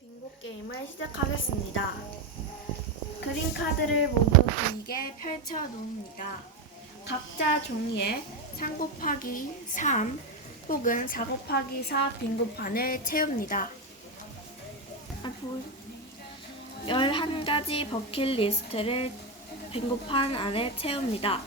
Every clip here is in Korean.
빙고 게임을 시작하겠습니다. 그림 카드를 모두 보이게 펼쳐 놓습니다. 각자 종이에 3 곱하기 3 혹은 4 곱하기 4 빙고판을 채웁니다. 아, 보- 11가지 버킷리스트를 빙고판 안에 채웁니다.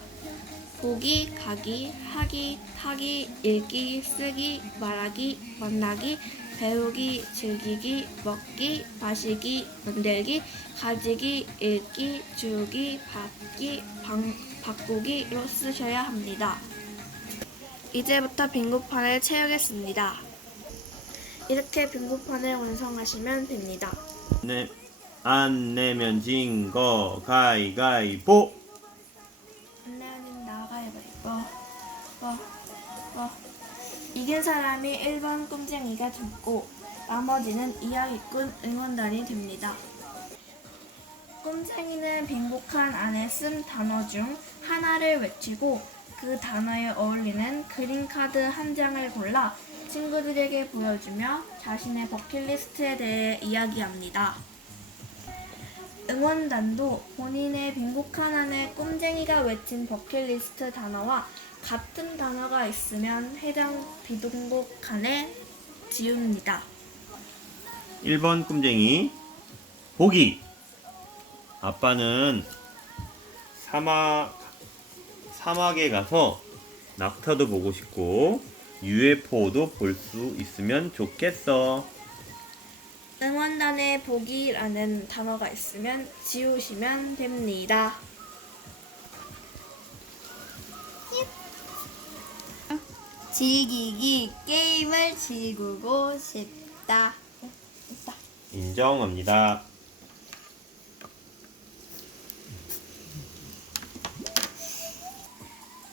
보기, 가기, 하기, 타기, 읽기, 쓰기, 말하기, 만나기, 배우기, 즐기기, 먹기, 마시기, 만들기, 가지기, 읽기, 주기, 받기, 방, 바꾸기로 쓰셔야 합니다. 이제부터 빙고판을 채우겠습니다. 이렇게 빙고판을 완성하시면 됩니다. 네, 안 내면 진 거 가위가위보 이긴 사람이 1번 꼼쟁이가 죽고 나머지는 이야기꾼 응원단이 됩니다. 꼼쟁이는 빈곡한 안에 쓴 단어 중 하나를 외치고 그 단어에 어울리는 그림 카드 한 장을 골라 친구들에게 보여주며 자신의 버킷리스트에 대해 이야기합니다. 응원단도 본인의 빈곡한 안에 꼼쟁이가 외친 버킷리스트 단어와 같은 단어가 있으면 해당 비동곡 칸에 지웁니다. 1번 꿈쟁이 보기 아빠는 사막 사막에 가서 낙타도 보고 싶고 UFO도 볼 수 있으면 좋겠어. 응원단에 보기라는 단어가 있으면 지우시면 됩니다. 지기기 게임을 지구고 싶다. 인정합니다.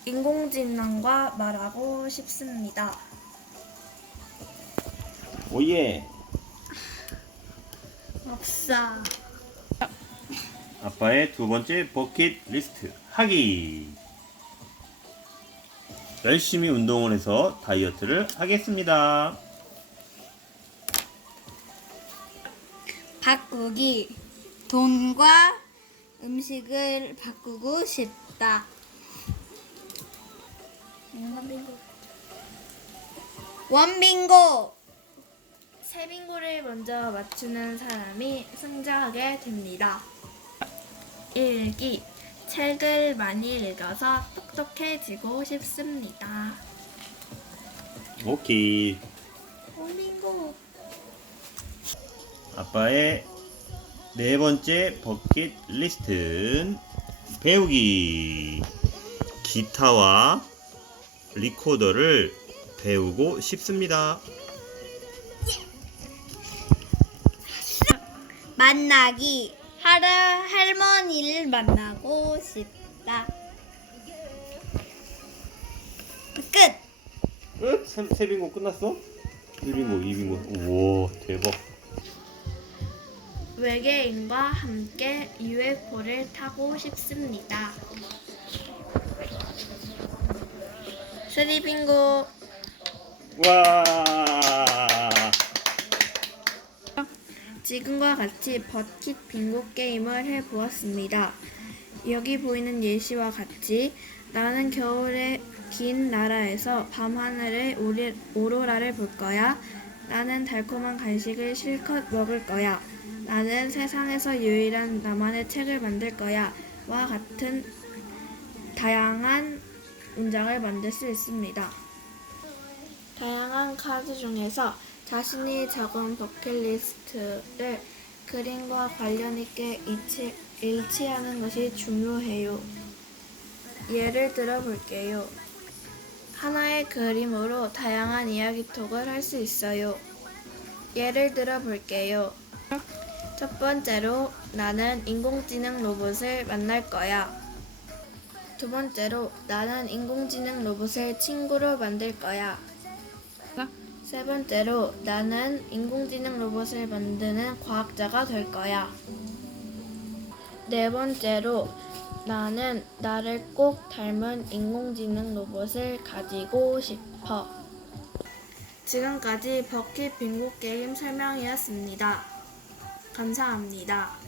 인공지능과 말하고 싶습니다. 오예. 없어. 아빠의 두 번째 버킷 리스트 하기. 열심히 운동을 해서 다이어트를 하겠습니다. 바꾸기. 돈과 음식을 바꾸고 싶다. 원빙고. 세 빙고를 먼저 맞추는 사람이 승자하게 됩니다. 읽기. 책을 많이 읽어서 똑똑해지고 싶습니다. 오케이. 원빙고. 아빠의 네 번째 버킷 리스트는 배우기. 기타와 리코더를 배우고 싶습니다. 만나기. 하루 할머니를 만나고 싶다. 끝. 끝? 세, 세 빙고 끝났어? 1빙고, 2빙고. 우와, 대박. 외계인과 함께 UFO를 타고 싶습니다. 스리빙고 와. 지금과 같이 버킷 빙고 게임을 해보았습니다. 여기 보이는 예시와 같이 나는 겨울의 긴 나라에서 밤하늘의 오로라를 볼 거야. 나는 달콤한 간식을 실컷 먹을 거야. 나는 세상에서 유일한 나만의 책을 만들 거야. 와 같은 다양한 문장을 만들 수 있습니다. 다양한 카드 중에서 자신이 적은 버킷리스트를 그림과 관련 있게 일치, 일치하는 것이 중요해요. 예를 들어 볼게요. 하나의 그림으로 다양한 이야기톡을 할 수 있어요. 예를 들어 볼게요. 첫 번째로 나는 인공지능 로봇을 만날 거야. 두 번째로 나는 인공지능 로봇을 친구로 만들 거야. 세 번째로 나는 인공지능 로봇을 만드는 과학자가 될 거야. 네 번째로 나는 나를 꼭 닮은 인공지능 로봇을 가지고 싶어. 지금까지 버킷 빙고 게임 설명이었습니다. 감사합니다.